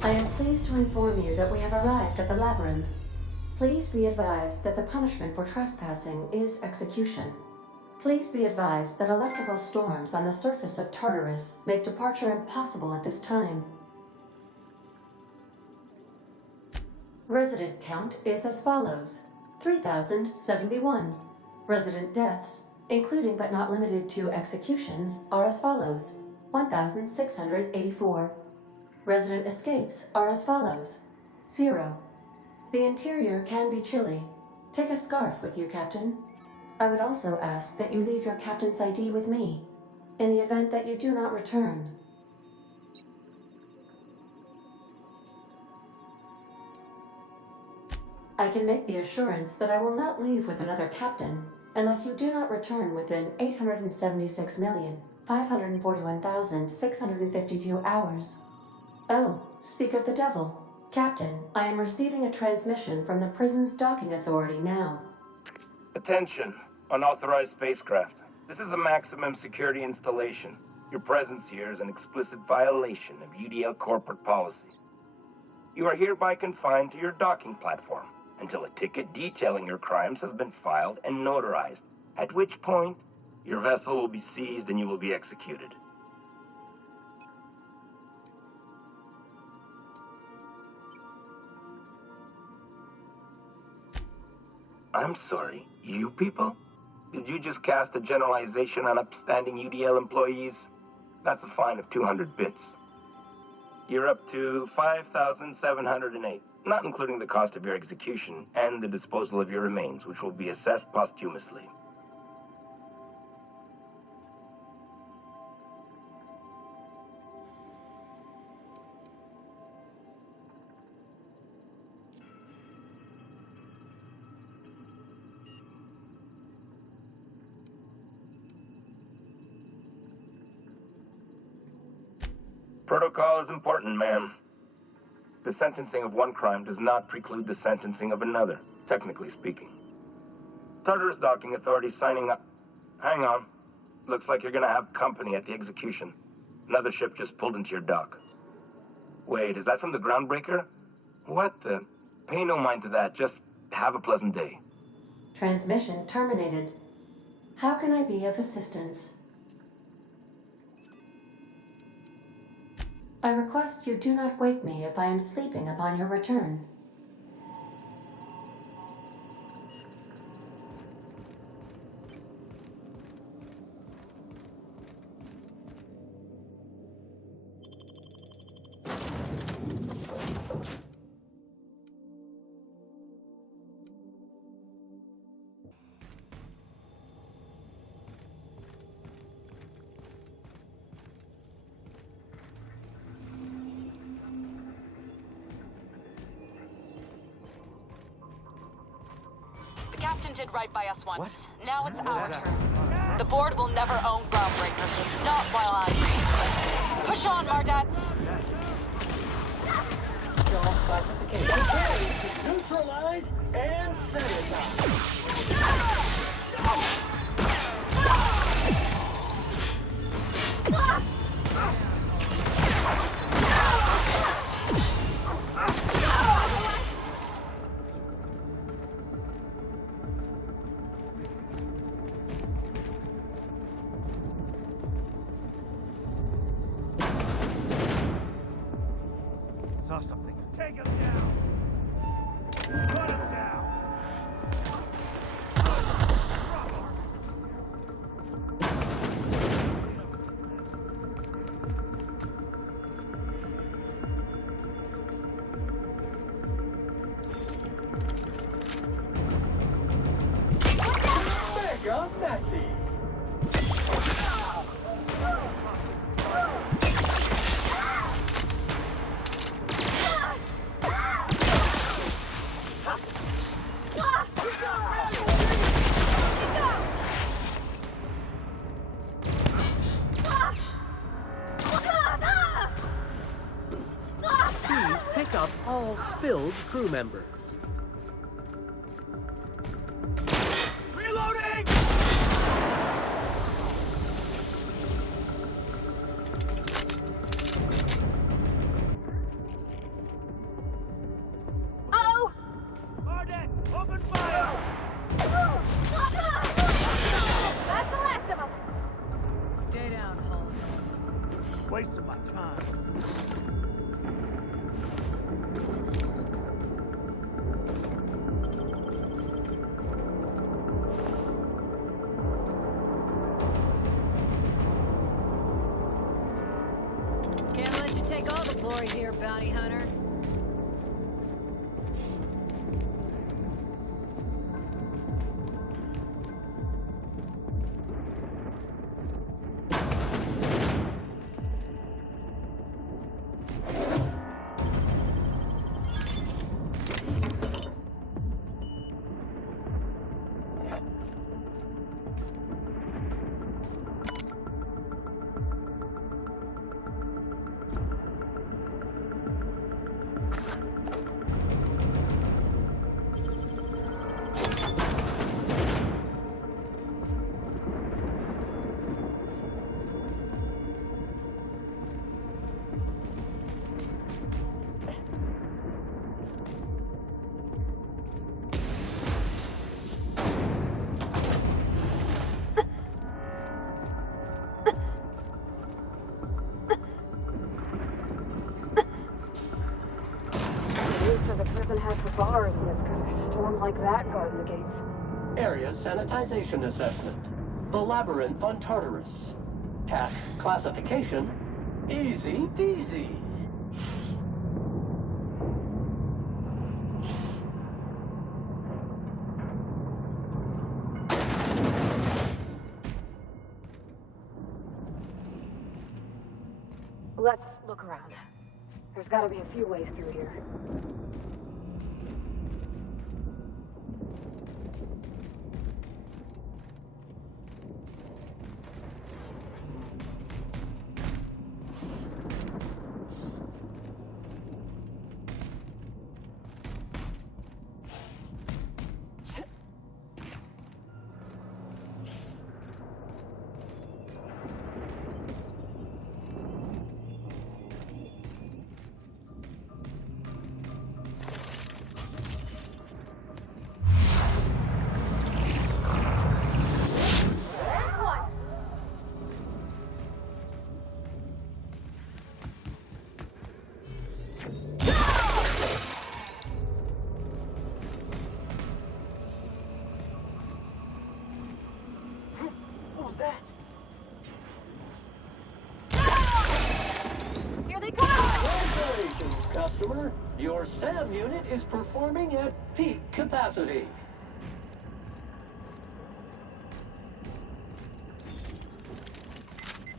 I am pleased to inform you that we have arrived at the labyrinth. Please be advised that the punishment for trespassing is execution. Please be advised that electrical storms on the surface of Tartarus make departure impossible at this time. Resident count is as follows: 3,071. Resident deaths, including but not limited to executions, are as follows: 1,684. Resident escapes are as follows: 0. The interior can be chilly. Take a scarf with you, Captain. I would also ask that you leave your captain's ID with me, in the event that you do not return. I can make the assurance that I will not leave with another captain unless you do not return within 876,541,652 hours. Oh, speak of the devil. Captain, I am receiving a transmission from the prison's docking authority now. Attention, unauthorized spacecraft. This is a maximum security installation. Your presence here is an explicit violation of UDL corporate policy. You are hereby confined to your docking platform until a ticket detailing your crimes has been filed and notarized, at which point your vessel will be seized and you will be executed. I'm sorry, you people? Did you just cast a generalization on upstanding UDL employees? That's a fine of 200 bits. You're up to 5,708, not including the cost of your execution and the disposal of your remains, which will be assessed posthumously. Protocol is important, ma'am. The sentencing of one crime does not preclude the sentencing of another, technically speaking. Tartarus Docking Authority signing up. Hang on. Looks like you're gonna have company at the execution. Another ship just pulled into your dock. Wait, is that from the Groundbreaker? What the? Pay no mind to that. Just have a pleasant day. Transmission terminated. How can I be of assistance? I request you do not wake me if I am sleeping upon your return. The captain did right by us once. What? Now it's our turn. The board will never own Groundbreakers, not while I'm free. Push on, Mardat! All classification. Neutralize and set it up. Saw something. Take him down! Put him down! Mega messy. Please pick up all spilled crew members. Reloading! Wasting my time. Can't let you take all the glory here, bounty hunter. As a prison has for bars when it's got a storm like that guarding the gates. Area sanitization assessment. The labyrinth on Tartarus. Task classification. Easy peasy. Let's look around. There's gotta be a few ways through here. Congratulations, customer. Your SAM unit is performing at peak capacity.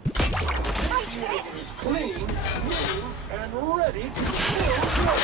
This unit is clean, new, and ready to kill good.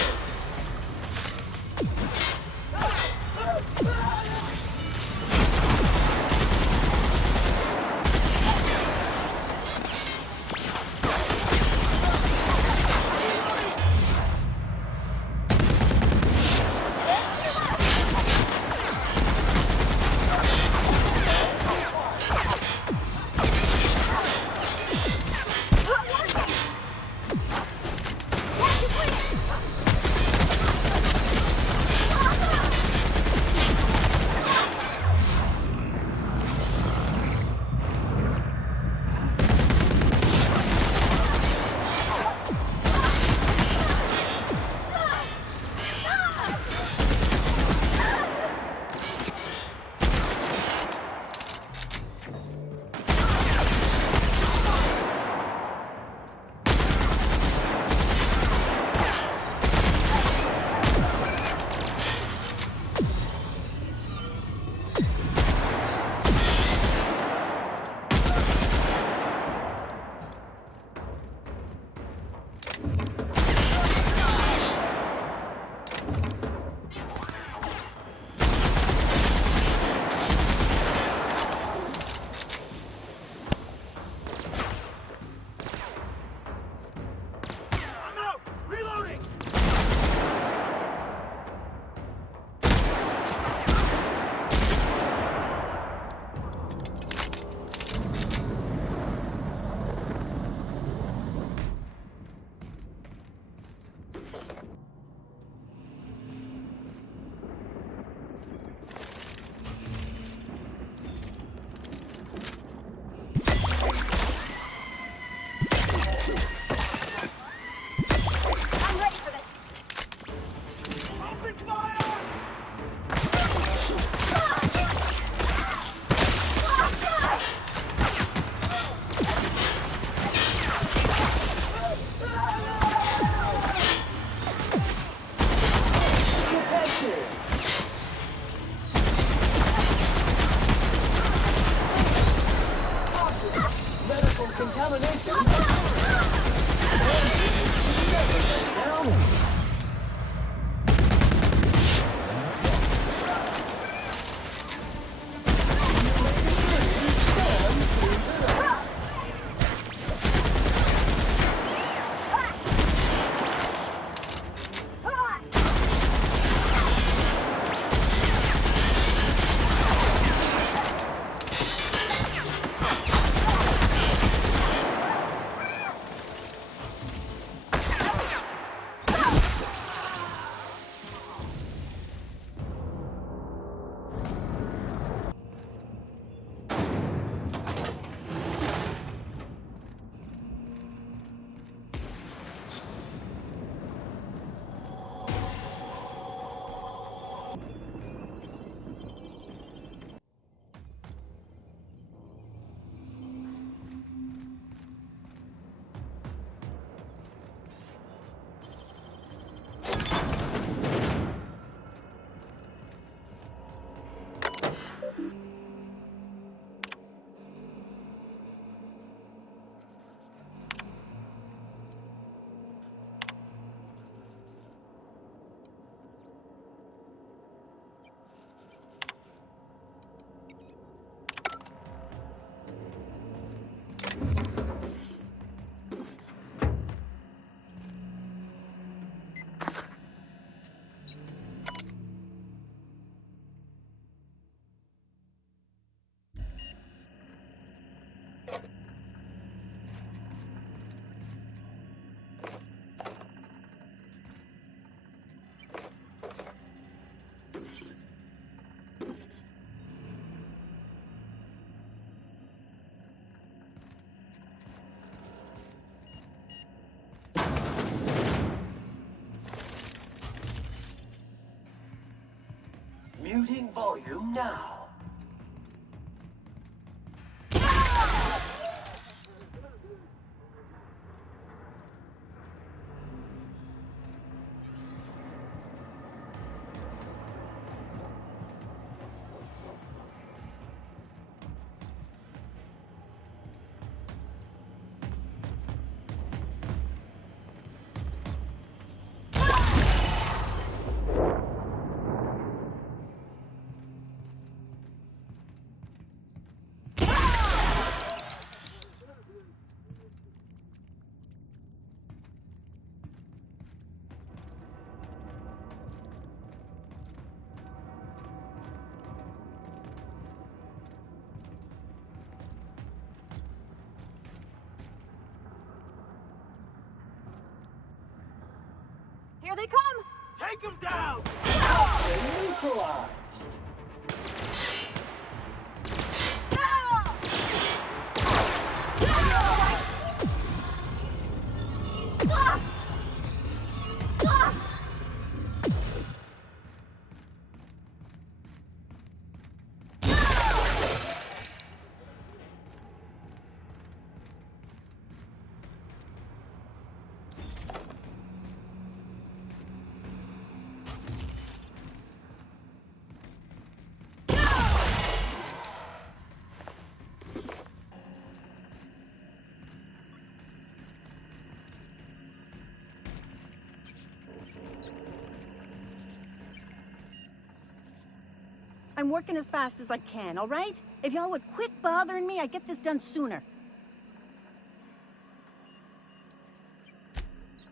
Muting volume now. Here they come! Take him down! Neutralized. I'm working as fast as I can, all right? If y'all would quit bothering me, I'd get this done sooner.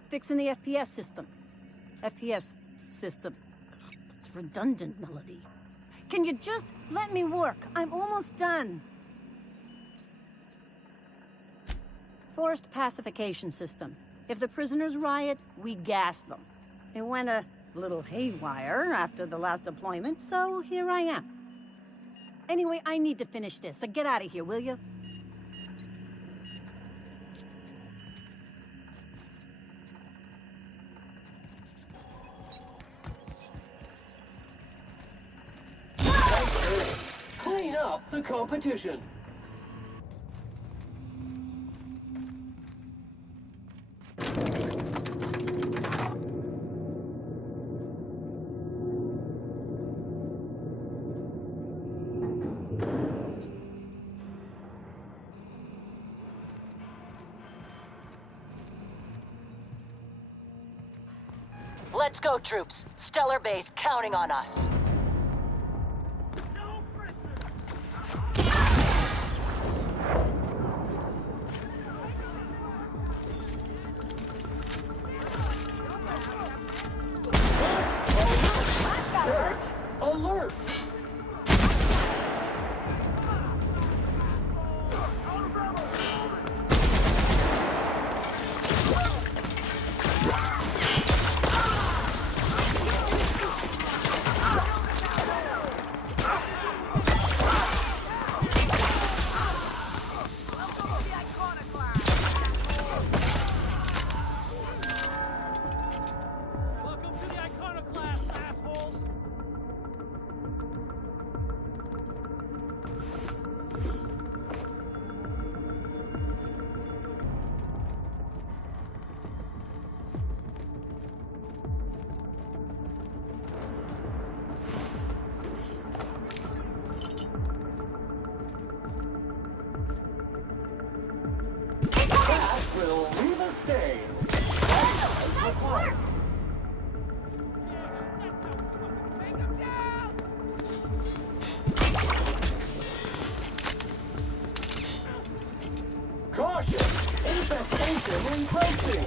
Fixing the FPS system. FPS system. It's redundant, Melody. Can you just let me work? I'm almost done. Forced pacification system. If the prisoners riot, we gas them. It went a little haywire after the last deployment, so here I am. Anyway, I need to finish this, so get out of here, will you? Clean up the competition. Let's go, troops. Stellar Base counting on us. Alert! Welcome to the Iconoclast, assholes! That will leave a stain. As required. Take him down! Caution! Infestation encroaching!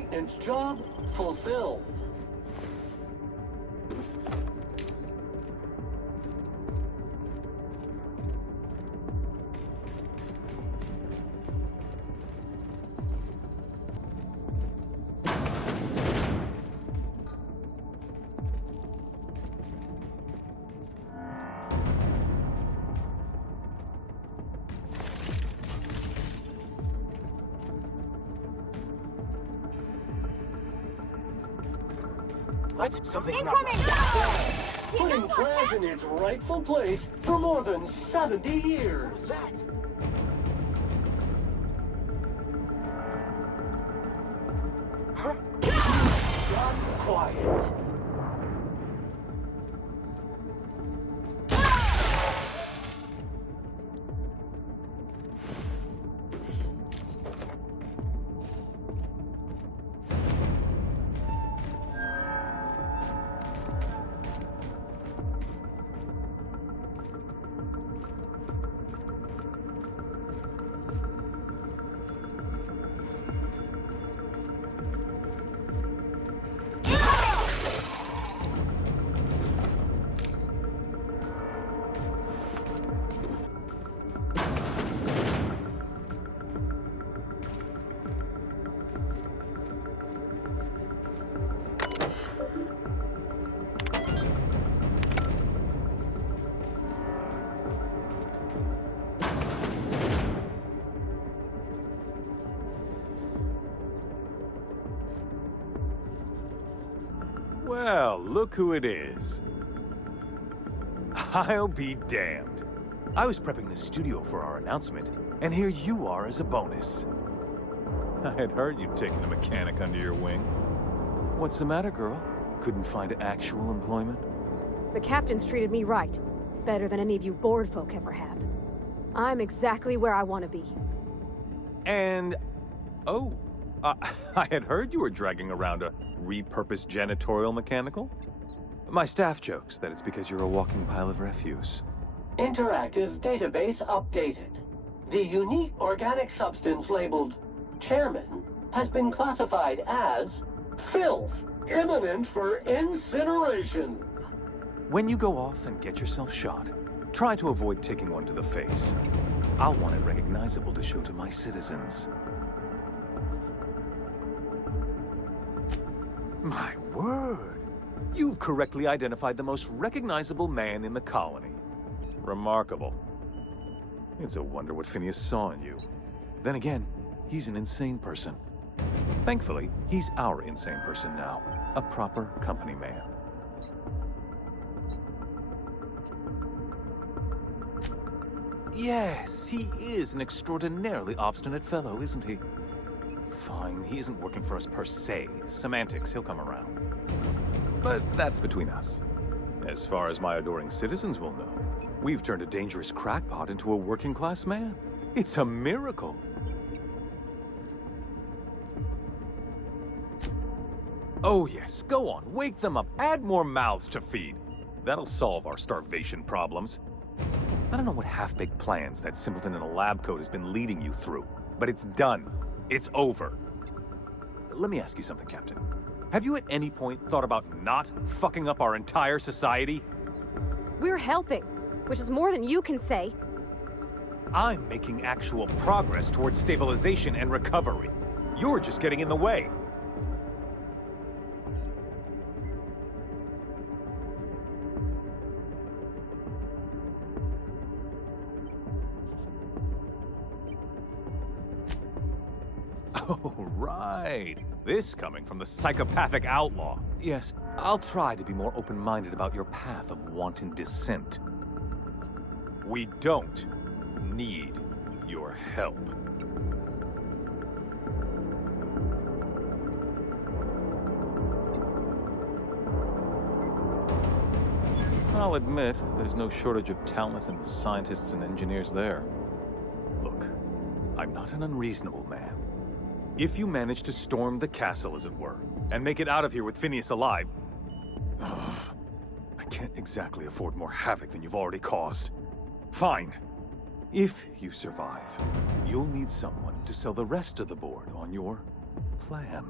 maintenance job fulfilled. Something's not right. Putting trash in its rightful place for more than 70 years. Quiet. Well, look who it is. I'll be damned. I was prepping the studio for our announcement, and here you are as a bonus. I had heard you'd taken a mechanic under your wing. What's the matter, girl? Couldn't find actual employment? The captain's treated me right. Better than any of you bored folk ever have. I'm exactly where I want to be. And... oh, I had heard you were dragging around a repurposed janitorial mechanical? My staff jokes that it's because you're a walking pile of refuse. Interactive database updated. The unique organic substance labeled Chairman has been classified as filth, imminent for incineration. When you go off and get yourself shot, try to avoid taking one to the face. I'll want it recognizable to show to my citizens. My word! You've correctly identified the most recognizable man in the colony. Remarkable. It's a wonder what Phineas saw in you. Then again, he's an insane person. Thankfully, he's our insane person now. A proper company man. Yes, he is an extraordinarily obstinate fellow, isn't he? Fine, he isn't working for us per se. Semantics, he'll come around. But that's between us. As far as my adoring citizens will know, we've turned a dangerous crackpot into a working-class man. It's a miracle. Oh yes, go on, wake them up, add more mouths to feed. That'll solve our starvation problems. I don't know what half-baked plans that simpleton in a lab coat has been leading you through, but it's done. It's over. Let me ask you something, Captain. Have you at any point thought about not fucking up our entire society? We're helping, which is more than you can say. I'm making actual progress towards stabilization and recovery. You're just getting in the way. Oh, right. This coming from the psychopathic outlaw. Yes, I'll try to be more open-minded about your path of wanton dissent. We don't need your help. I'll admit, there's no shortage of talent in the scientists and engineers there. Look, I'm not an unreasonable man. If you manage to storm the castle, as it were, and make it out of here with Phineas alive, I can't exactly afford more havoc than you've already caused. Fine. If you survive, you'll need someone to sell the rest of the board on your plan.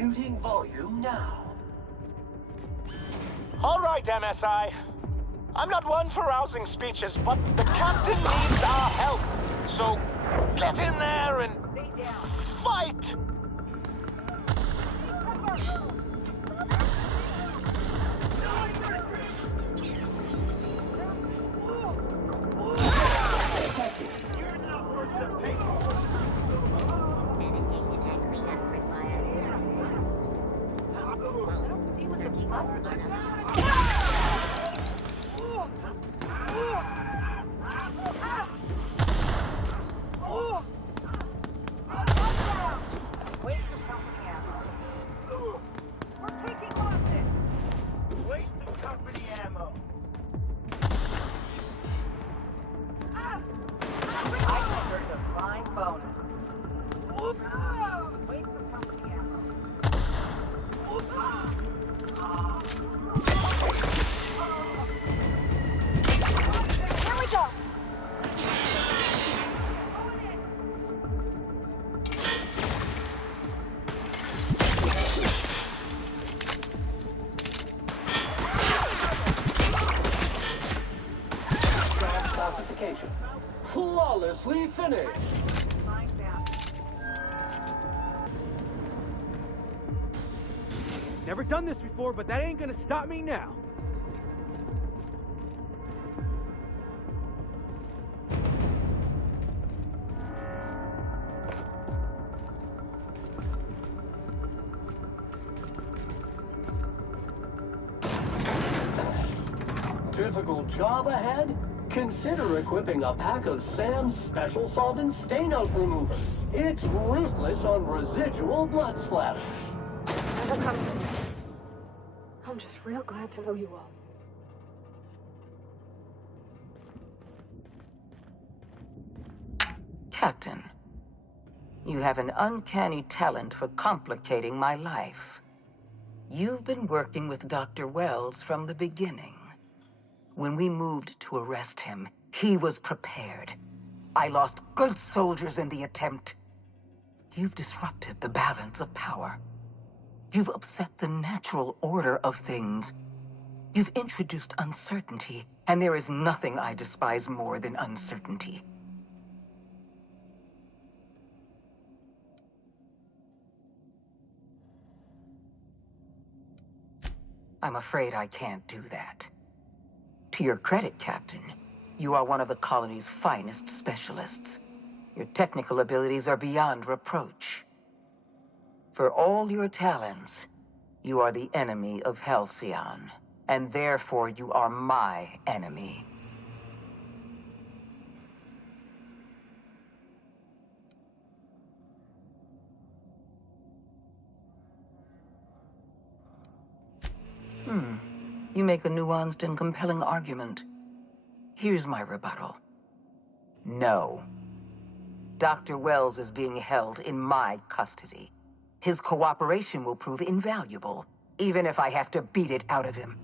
Muting volume now. All right, MSI. I'm not one for rousing speeches, but the captain needs our help. So get in there and fight! Flawlessly finished. Never done this before, but that ain't gonna stop me now. Difficult job ahead? Consider equipping a pack of Sam's special solvent stain-out remover. It's ruthless on residual blood splatter. I'm just real glad to know you all. Captain, you have an uncanny talent for complicating my life. You've been working with Dr. Wells from the beginning. When we moved to arrest him, he was prepared. I lost good soldiers in the attempt. You've disrupted the balance of power. You've upset the natural order of things. You've introduced uncertainty, and there is nothing I despise more than uncertainty. I'm afraid I can't do that. To your credit, Captain, you are one of the colony's finest specialists. Your technical abilities are beyond reproach. For all your talents, you are the enemy of Halcyon, and therefore you are my enemy. You make a nuanced and compelling argument. Here's my rebuttal. No. Dr. Wells is being held in my custody. His cooperation will prove invaluable, even if I have to beat it out of him.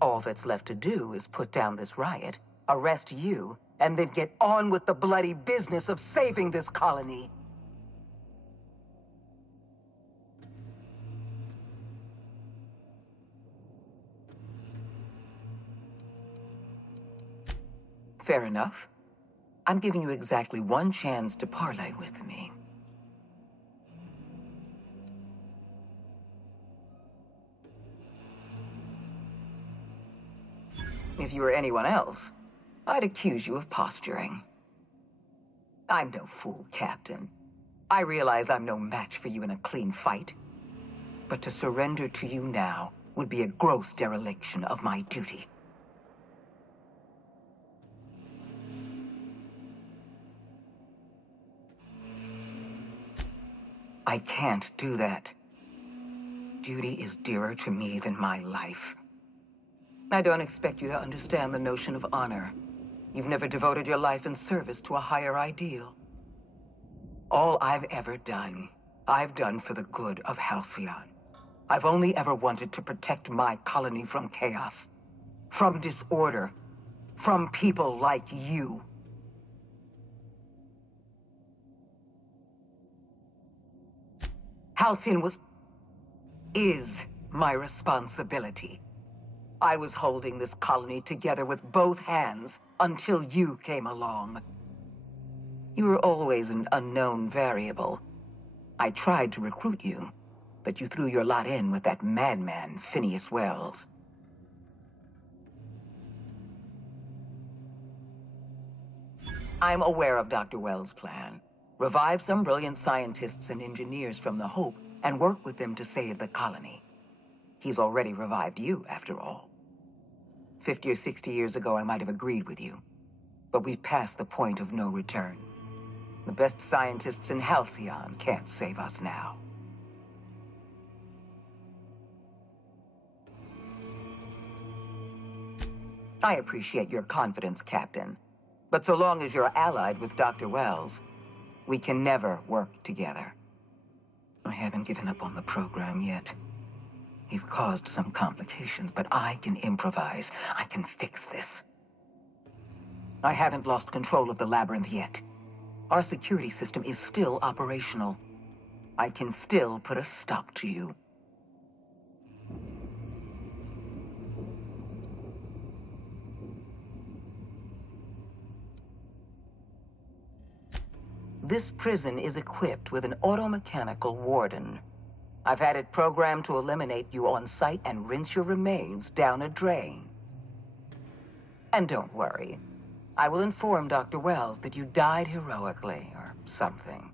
All that's left to do is put down this riot, arrest you, and then get on with the bloody business of saving this colony. Fair enough. I'm giving you exactly one chance to parley with me. If you were anyone else, I'd accuse you of posturing. I'm no fool, Captain. I realize I'm no match for you in a clean fight. But to surrender to you now would be a gross dereliction of my duty. I can't do that. Duty is dearer to me than my life. I don't expect you to understand the notion of honor. You've never devoted your life in service to a higher ideal. All I've ever done, I've done for the good of Halcyon. I've only ever wanted to protect my colony from chaos, from disorder, from people like you. Halcyon was is my responsibility. I was holding this colony together with both hands until you came along. You were always an unknown variable. I tried to recruit you, but you threw your lot in with that madman, Phineas Wells. I'm aware of Dr. Wells' plan. Revive some brilliant scientists and engineers from the Hope and work with them to save the colony. He's already revived you, after all. 50 or 60 years ago, I might have agreed with you. But we've passed the point of no return. The best scientists in Halcyon can't save us now. I appreciate your confidence, Captain. But so long as you're allied with Dr. Wells, we can never work together. I haven't given up on the program yet. You've caused some complications, but I can improvise. I can fix this. I haven't lost control of the labyrinth yet. Our security system is still operational. I can still put a stop to you. This prison is equipped with an automechanical warden. I've had it programmed to eliminate you on sight and rinse your remains down a drain. And don't worry. I will inform Dr. Wells that you died heroically, or something.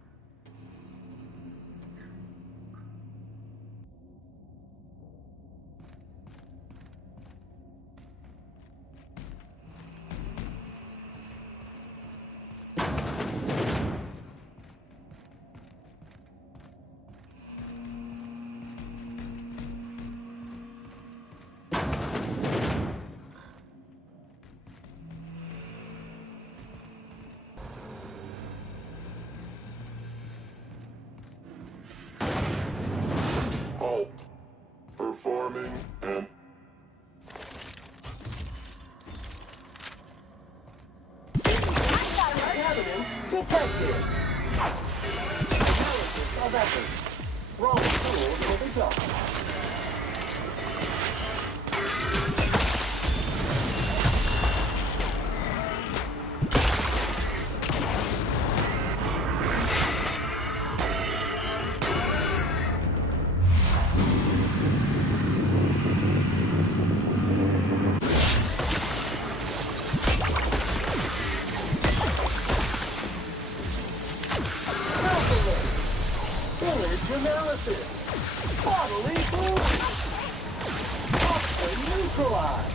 Performing and evidence detected. Analysis of evidence. Wrong tools will be done. Analysis. Bodily fluid. Toxin neutralized.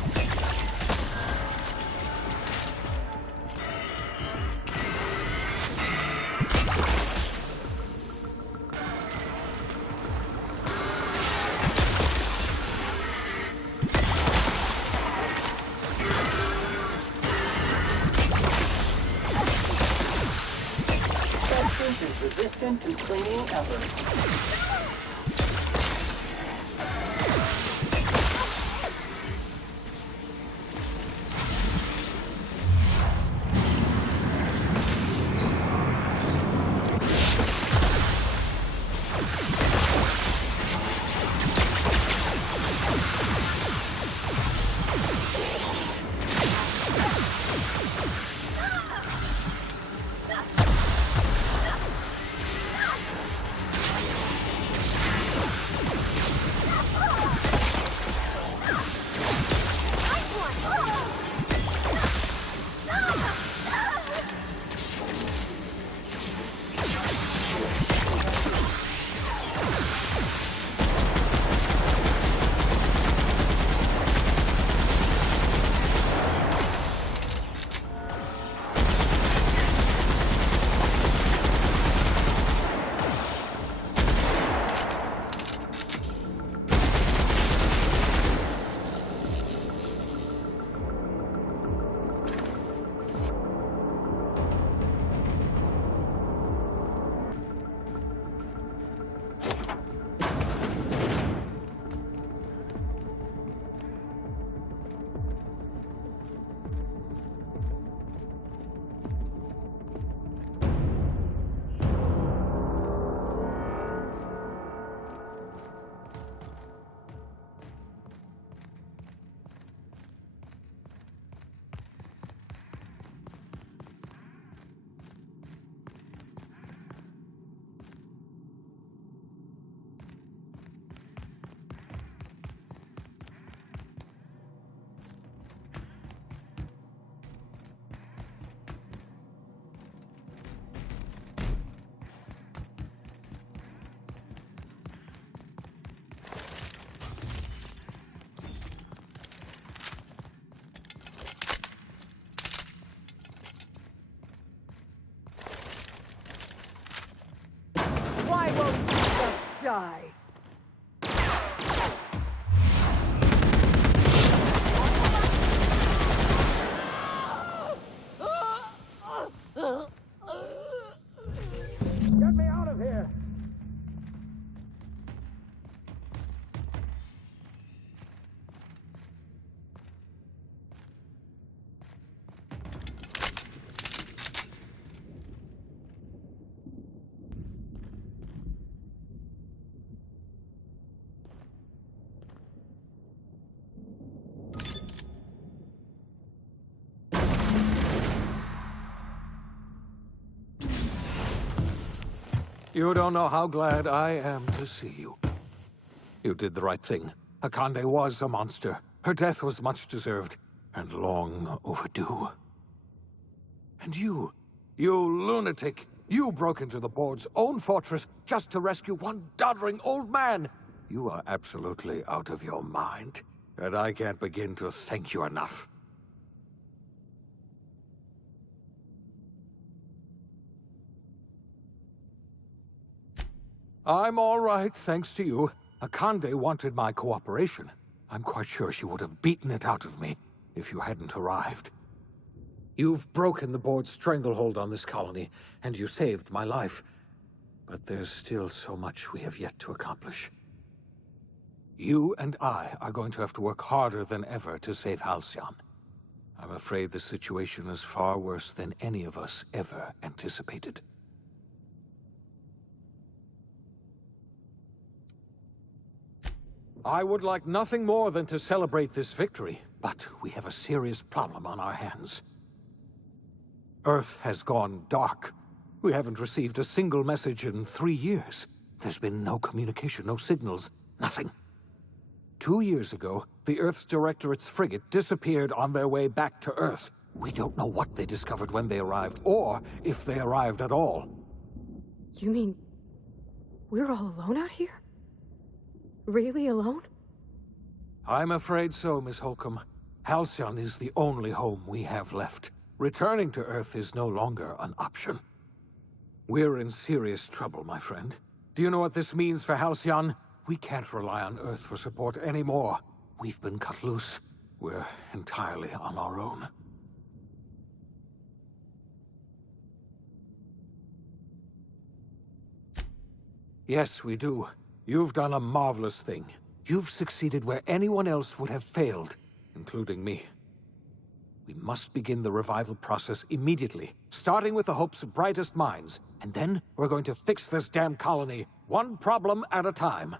Substance is resistant to cleaning efforts. won't just die. Get me out of here! You don't know how glad I am to see you. You did the right thing. Akande was a monster. Her death was much deserved, and long overdue. And you lunatic, you broke into the board's own fortress just to rescue one doddering old man. You are absolutely out of your mind, and I can't begin to thank you enough. I'm all right, thanks to you. Akande wanted my cooperation. I'm quite sure she would have beaten it out of me if you hadn't arrived. You've broken the board's stranglehold on this colony, and you saved my life. But there's still so much we have yet to accomplish. You and I are going to have to work harder than ever to save Halcyon. I'm afraid the situation is far worse than any of us ever anticipated. I would like nothing more than to celebrate this victory, but we have a serious problem on our hands. Earth has gone dark. We haven't received a single message in 3 years. There's been no communication, no signals, nothing. 2 years ago, the Earth's Directorate's frigate disappeared on their way back to Earth. We don't know what they discovered when they arrived, or if they arrived at all. You mean we're all alone out here? Really alone? I'm afraid so, Miss Holcomb. Halcyon is the only home we have left. Returning to Earth is no longer an option. We're in serious trouble, my friend. Do you know what this means for Halcyon? We can't rely on Earth for support anymore. We've been cut loose. We're entirely on our own. Yes, we do. You've done a marvelous thing. You've succeeded where anyone else would have failed, including me. We must begin the revival process immediately, starting with the Hope's brightest minds, and then we're going to fix this damn colony, one problem at a time.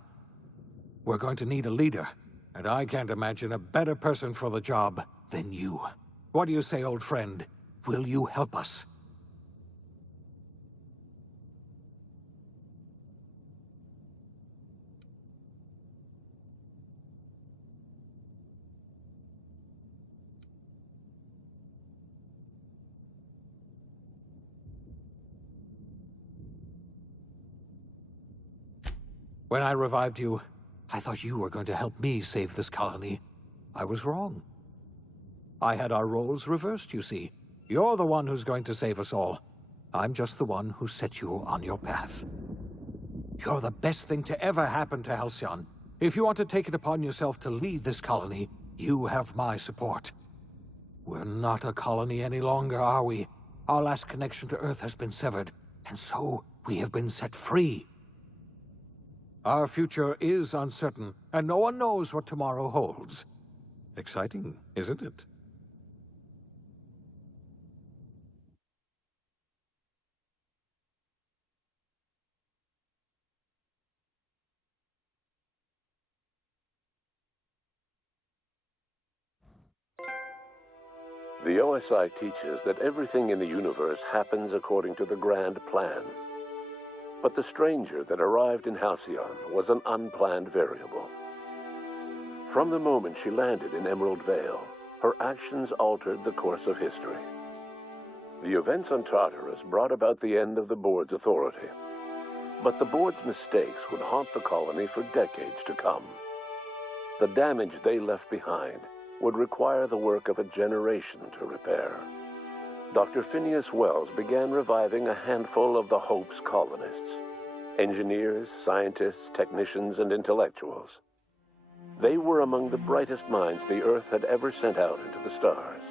We're going to need a leader, and I can't imagine a better person for the job than you. What do you say, old friend? Will you help us? When I revived you, I thought you were going to help me save this colony. I was wrong. I had our roles reversed, you see. You're the one who's going to save us all. I'm just the one who set you on your path. You're the best thing to ever happen to Halcyon. If you want to take it upon yourself to lead this colony, you have my support. We're not a colony any longer, are we? Our last connection to Earth has been severed, and so we have been set free. Our future is uncertain, and no one knows what tomorrow holds. Exciting, isn't it? The OSI teaches that everything in the universe happens according to the grand plan. But the stranger that arrived in Halcyon was an unplanned variable. From the moment she landed in Emerald Vale, her actions altered the course of history. The events on Tartarus brought about the end of the board's authority. But the board's mistakes would haunt the colony for decades to come. The damage they left behind would require the work of a generation to repair. Dr. Phineas Wells began reviving a handful of the Hope's colonists. engineers, scientists, technicians, and intellectuals. They were among the brightest minds the Earth had ever sent out into the stars.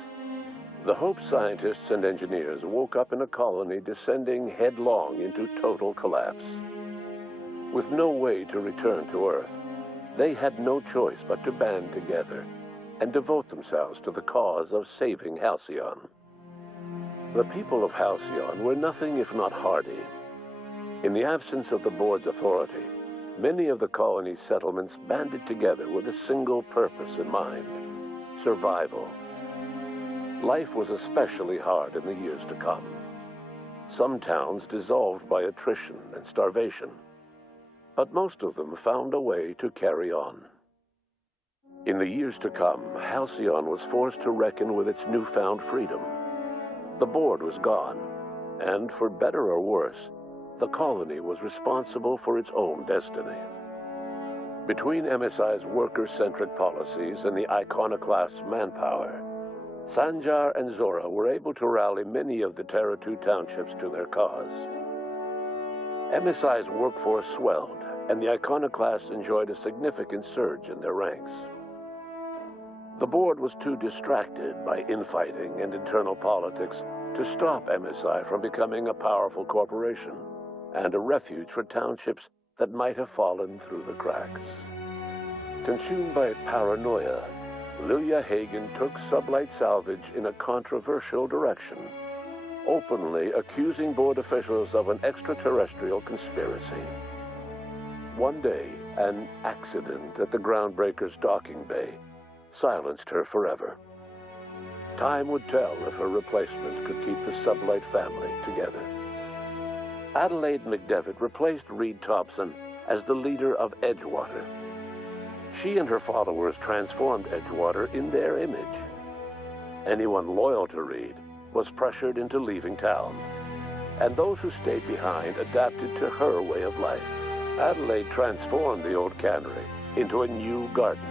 The Hope scientists and engineers woke up in a colony descending headlong into total collapse. With no way to return to Earth, they had no choice but to band together and devote themselves to the cause of saving Halcyon. The people of Halcyon were nothing if not hardy. In the absence of the board's authority, many of the colony's settlements banded together with a single purpose in mind: survival. Life was especially hard in the years to come. Some towns dissolved by attrition and starvation, but most of them found a way to carry on. In the years to come, Halcyon was forced to reckon with its newfound freedom. The board was gone, and for better or worse, the colony was responsible for its own destiny. Between MSI's worker-centric policies and the iconoclast's manpower, Sanjar and Zora were able to rally many of the Terra 2 townships to their cause. MSI's workforce swelled, and the iconoclasts enjoyed a significant surge in their ranks. The board was too distracted by infighting and internal politics to stop MSI from becoming a powerful corporation and a refuge for townships that might have fallen through the cracks. Consumed by paranoia, Lilia Hagen took Sublight Salvage in a controversial direction, openly accusing board officials of an extraterrestrial conspiracy. One day, an accident at the Groundbreaker's docking bay silenced her forever. Time would tell if her replacement could keep the Sublight family together. Adelaide McDevitt replaced Reed Thompson as the leader of Edgewater. She and her followers transformed Edgewater in their image. Anyone loyal to Reed was pressured into leaving town, and those who stayed behind adapted to her way of life. Adelaide transformed the old cannery into a new garden.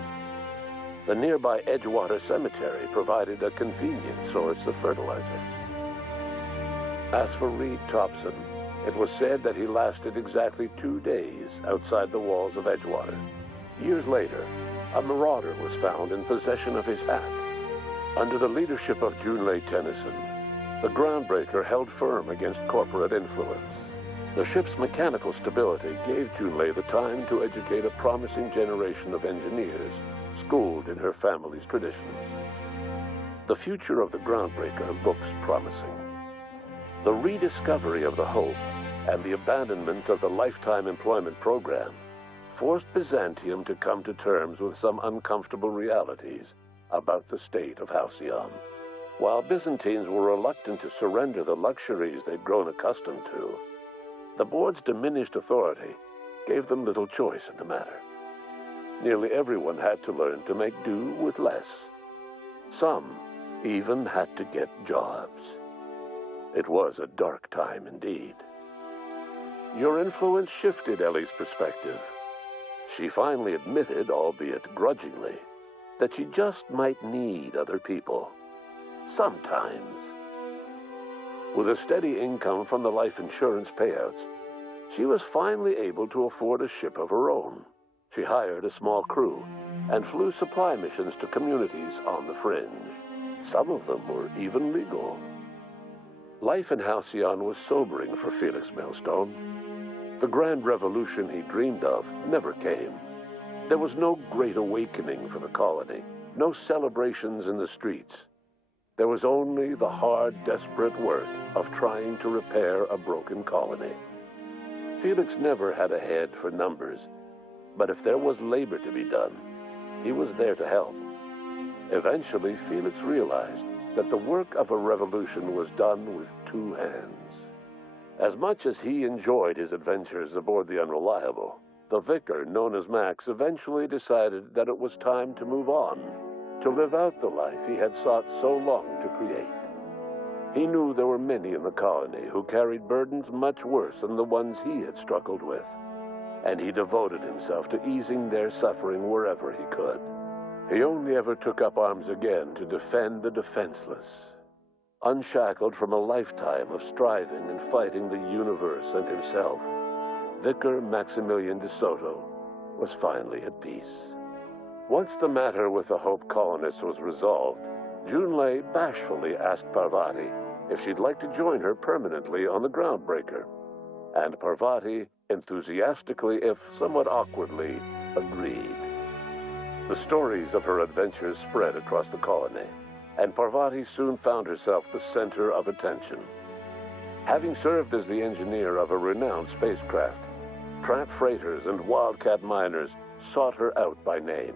The nearby Edgewater Cemetery provided a convenient source of fertilizer. As for Reed Thompson, it was said that he lasted exactly 2 days outside the walls of Edgewater. Years later, a marauder was found in possession of his hat. Under the leadership of Junlei Tennyson, the Groundbreaker held firm against corporate influence. The ship's mechanical stability gave Junlei the time to educate a promising generation of engineers schooled in her family's traditions. The future of the Groundbreaker looks promising. The rediscovery of the Hope and the abandonment of the lifetime employment program forced Byzantium to come to terms with some uncomfortable realities about the state of Halcyon. While Byzantines were reluctant to surrender the luxuries they'd grown accustomed to, the board's diminished authority gave them little choice in the matter. Nearly everyone had to learn to make do with less. Some even had to get jobs. It was a dark time indeed. Your influence shifted Ellie's perspective. She finally admitted, albeit grudgingly, that she just might need other people. Sometimes. With a steady income from the life insurance payouts, she was finally able to afford a ship of her own. She hired a small crew and flew supply missions to communities on the fringe. Some of them were even legal. Life in Halcyon was sobering for Felix Millstone. The grand revolution he dreamed of never came. There was no great awakening for the colony, no celebrations in the streets. There was only the hard, desperate work of trying to repair a broken colony. Felix never had a head for numbers, but if there was labor to be done, he was there to help. Eventually, Felix realized that the work of a revolution was done with 2 hands. As much as he enjoyed his adventures aboard the Unreliable, the vicar, known as Max, eventually decided that it was time to move on, to live out the life he had sought so long to create. He knew there were many in the colony who carried burdens much worse than the ones he had struggled with, and he devoted himself to easing their suffering wherever he could. He only ever took up arms again to defend the defenseless, unshackled from a lifetime of striving and fighting the universe and himself. Vicar Maximilian de Soto was finally at peace. Once the matter with the Hope colonists was resolved, Junlei bashfully asked Parvati if she'd like to join her permanently on the Groundbreaker. And Parvati enthusiastically, if somewhat awkwardly, agreed. The stories of her adventures spread across the colony, and Parvati soon found herself the center of attention. Having served as the engineer of a renowned spacecraft, tramp freighters and wildcat miners sought her out by name.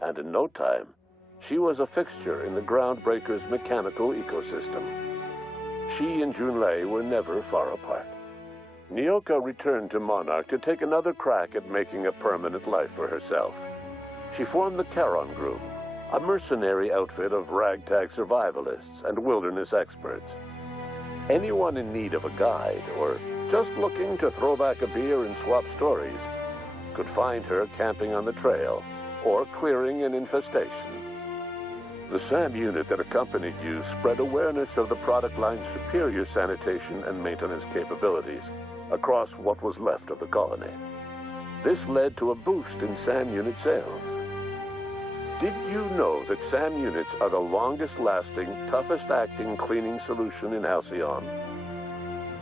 And in no time, she was a fixture in the Groundbreaker's mechanical ecosystem. She and Junlei were never far apart. Nyoka returned to Monarch to take another crack at making a permanent life for herself. She formed the Charon Group, a mercenary outfit of ragtag survivalists and wilderness experts. Anyone in need of a guide, or just looking to throw back a beer and swap stories, could find her camping on the trail or clearing an infestation. The SAM unit that accompanied you spread awareness of the product line's superior sanitation and maintenance capabilities across what was left of the colony. This led to a boost in SAM unit sales. Did you know that SAM units are the longest-lasting, toughest-acting cleaning solution in Halcyon?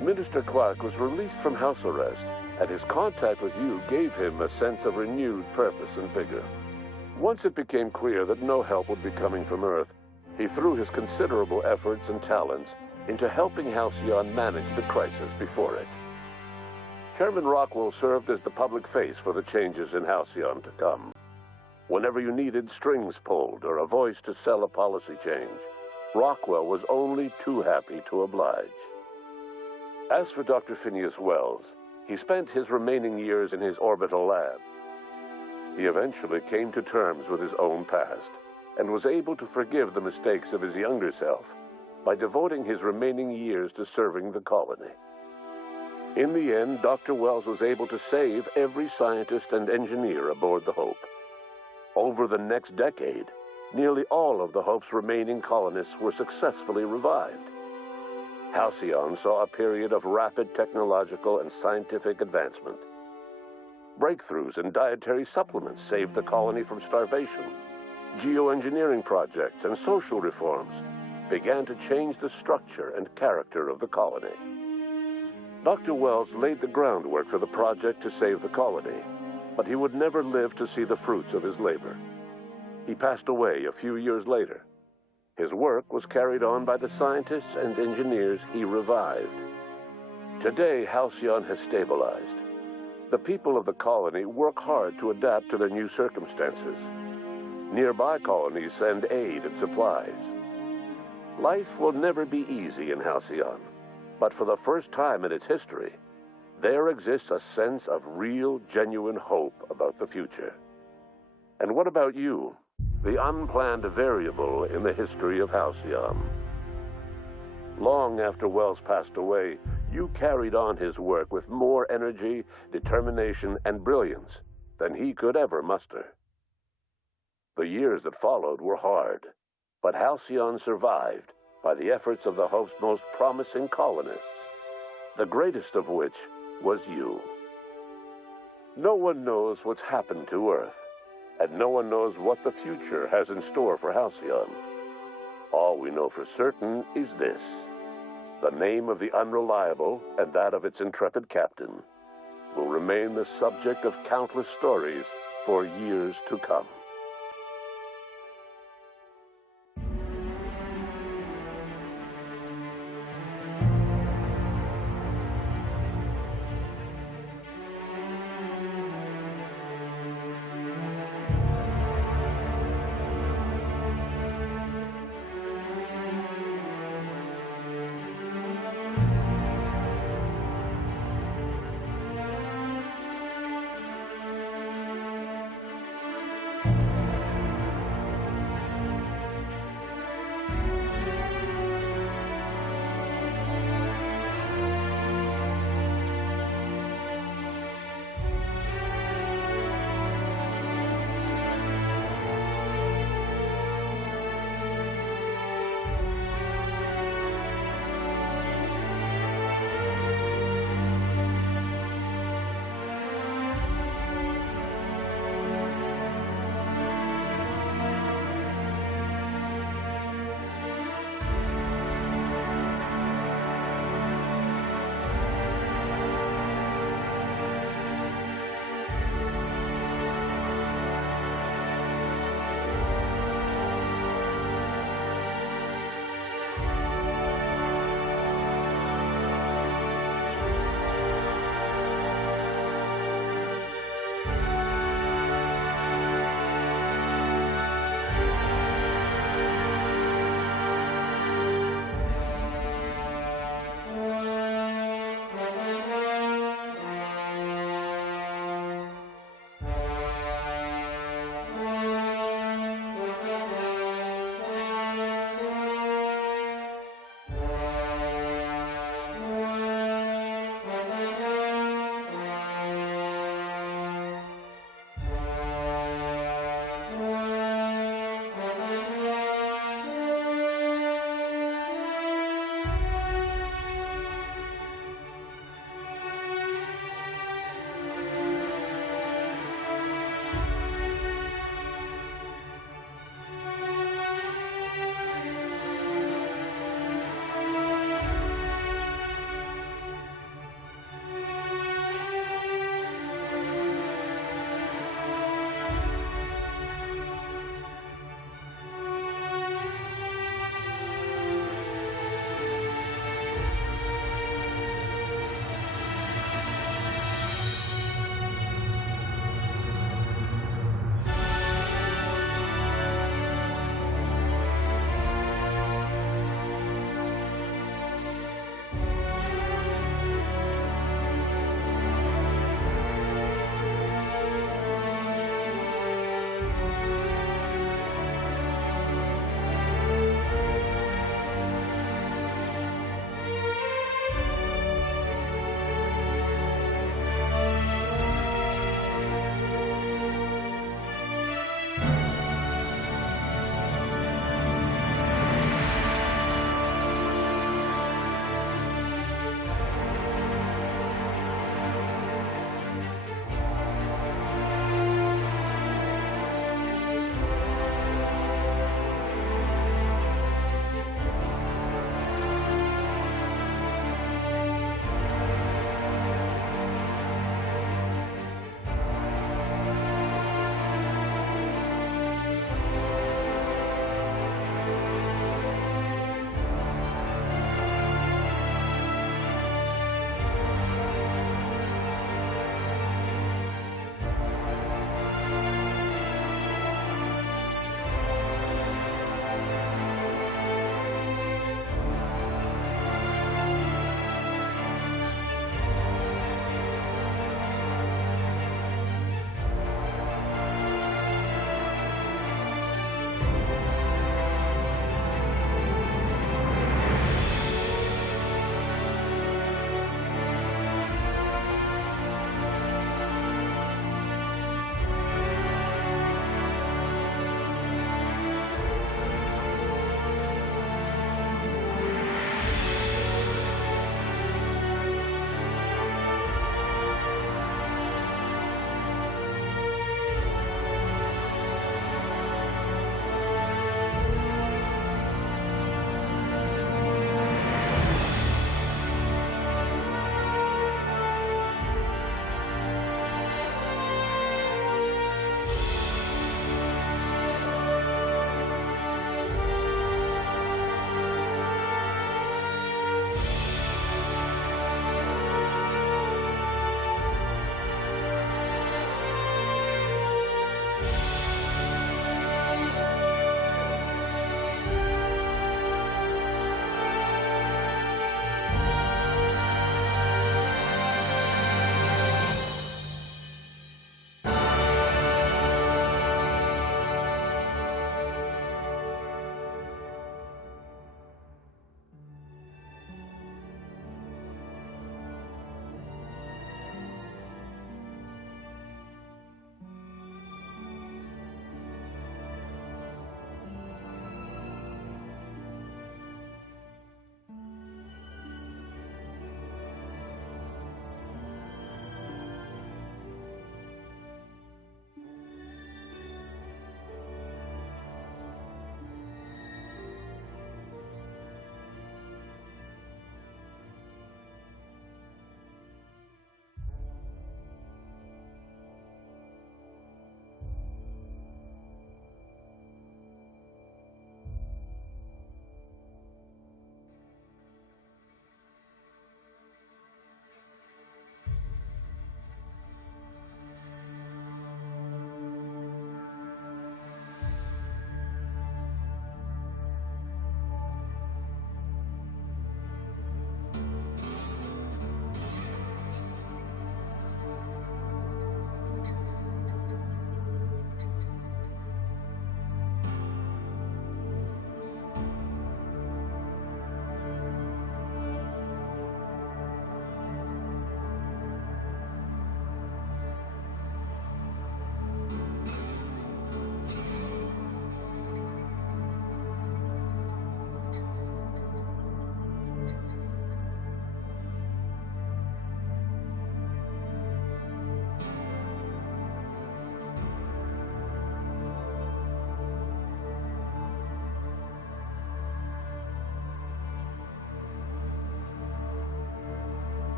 Minister Clark was released from house arrest, and his contact with you gave him a sense of renewed purpose and vigor. Once it became clear that no help would be coming from Earth, he threw his considerable efforts and talents into helping Halcyon manage the crisis before it. Chairman Rockwell served as the public face for the changes in Halcyon to come. Whenever you needed strings pulled or a voice to sell a policy change, Rockwell was only too happy to oblige. As for Dr. Phineas Wells, he spent his remaining years in his orbital lab. He eventually came to terms with his own past and was able to forgive the mistakes of his younger self by devoting his remaining years to serving the colony. In the end, Dr. Wells was able to save every scientist and engineer aboard the Hope. Over the next decade, nearly all of the Hope's remaining colonists were successfully revived. Halcyon saw a period of rapid technological and scientific advancement. Breakthroughs in dietary supplements saved the colony from starvation. Geoengineering projects and social reforms began to change the structure and character of the colony. Dr. Wells laid the groundwork for the project to save the colony, but he would never live to see the fruits of his labor. He passed away a few years later. His work was carried on by the scientists and engineers he revived. Today, Halcyon has stabilized. The people of the colony work hard to adapt to their new circumstances. Nearby colonies send aid and supplies. Life will never be easy in Halcyon, but for the first time in its history, there exists a sense of real, genuine hope about the future. And what about you, the unplanned variable in the history of Halcyon? Long after Wells passed away, you carried on his work with more energy, determination, and brilliance than he could ever muster. The years that followed were hard, but Halcyon survived by the efforts of the Hope's most promising colonists, the greatest of which was you. No one knows what's happened to Earth, and no one knows what the future has in store for Halcyon. All we know for certain is this: the name of the Unreliable and that of its intrepid captain will remain the subject of countless stories for years to come.